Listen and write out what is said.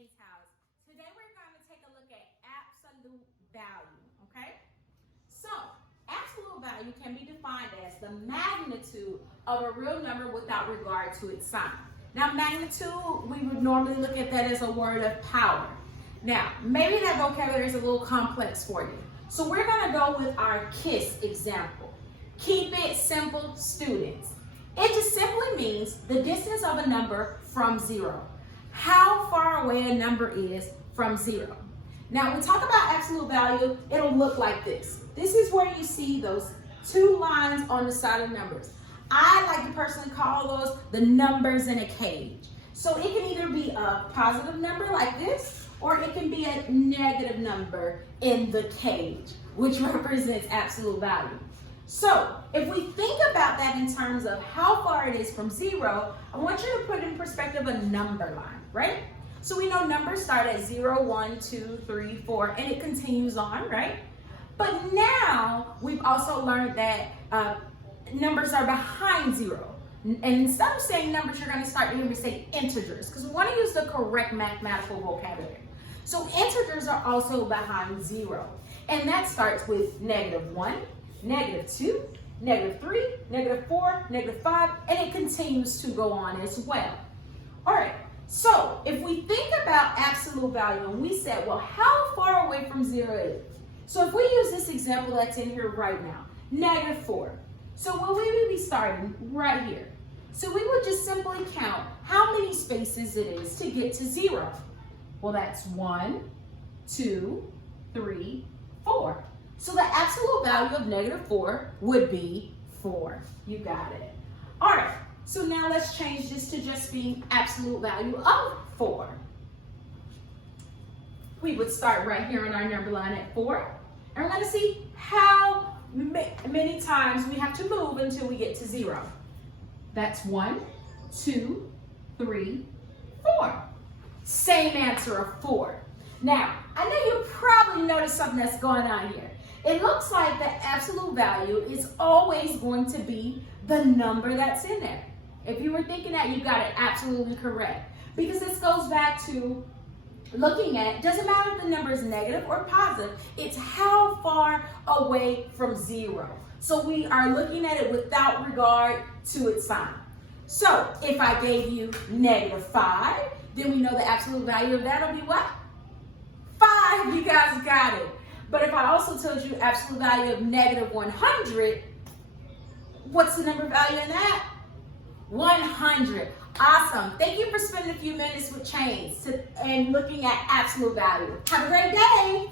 James House. Today we're going to take a look at absolute value, okay? So, absolute value can be defined as the magnitude of a real number without regard to its sign. Now, magnitude, we would normally look at that as a word of power. Now, maybe that vocabulary is a little complex for you. So we're going to go with our KISS example. Keep it simple, students. It just simply means the distance of a number from zero. How far away a number is from zero. Now, when we talk about absolute value, it'll look like this. This is where you see those two lines on the side of numbers. I like to personally call those the numbers in a cage. So it can either be a positive number like this, or it can be a negative number in the cage, which represents absolute value. So if we think about that in terms of how far it is from zero, I want you to put in perspective a number line, right? So we know numbers start at 0, 1, 2, 3, 4, and it continues on, right? But now we've also learned that numbers are behind zero. And instead of saying numbers, you're going to start to say integers, because we want to use the correct mathematical vocabulary. So integers are also behind zero. And that starts with -1, -2, -3, -4, -5, and it continues to go on as well. All right, so if we think about absolute value and we said, well, how far away from zero is it? So if we use this example that's in here right now, -4. So we would be starting right here. So we would just simply count how many spaces it is to get to zero. Well, that's 1, 2, 3, 4. So the absolute value of -4 would be 4. You got it. All right, so now let's change this to just being absolute value of 4. We would start right here on our number line at 4. And we're going to see how many times we have to move until we get to 0. That's 1, 2, 3, 4. Same answer of 4. Now, I know you probably noticed something that's going on here. It looks like the absolute value is always going to be the number that's in there. If you were thinking that, you got it absolutely correct. Because this goes back to looking at, doesn't matter if the number is negative or positive, it's how far away from zero. So we are looking at it without regard to its sign. So if I gave you -5, then we know the absolute value of that will be what? 5, you guys got it. But if I also told you absolute value of -100, what's the number value in that? 100. Awesome. Thank you for spending a few minutes with James and looking at absolute value. Have a great day.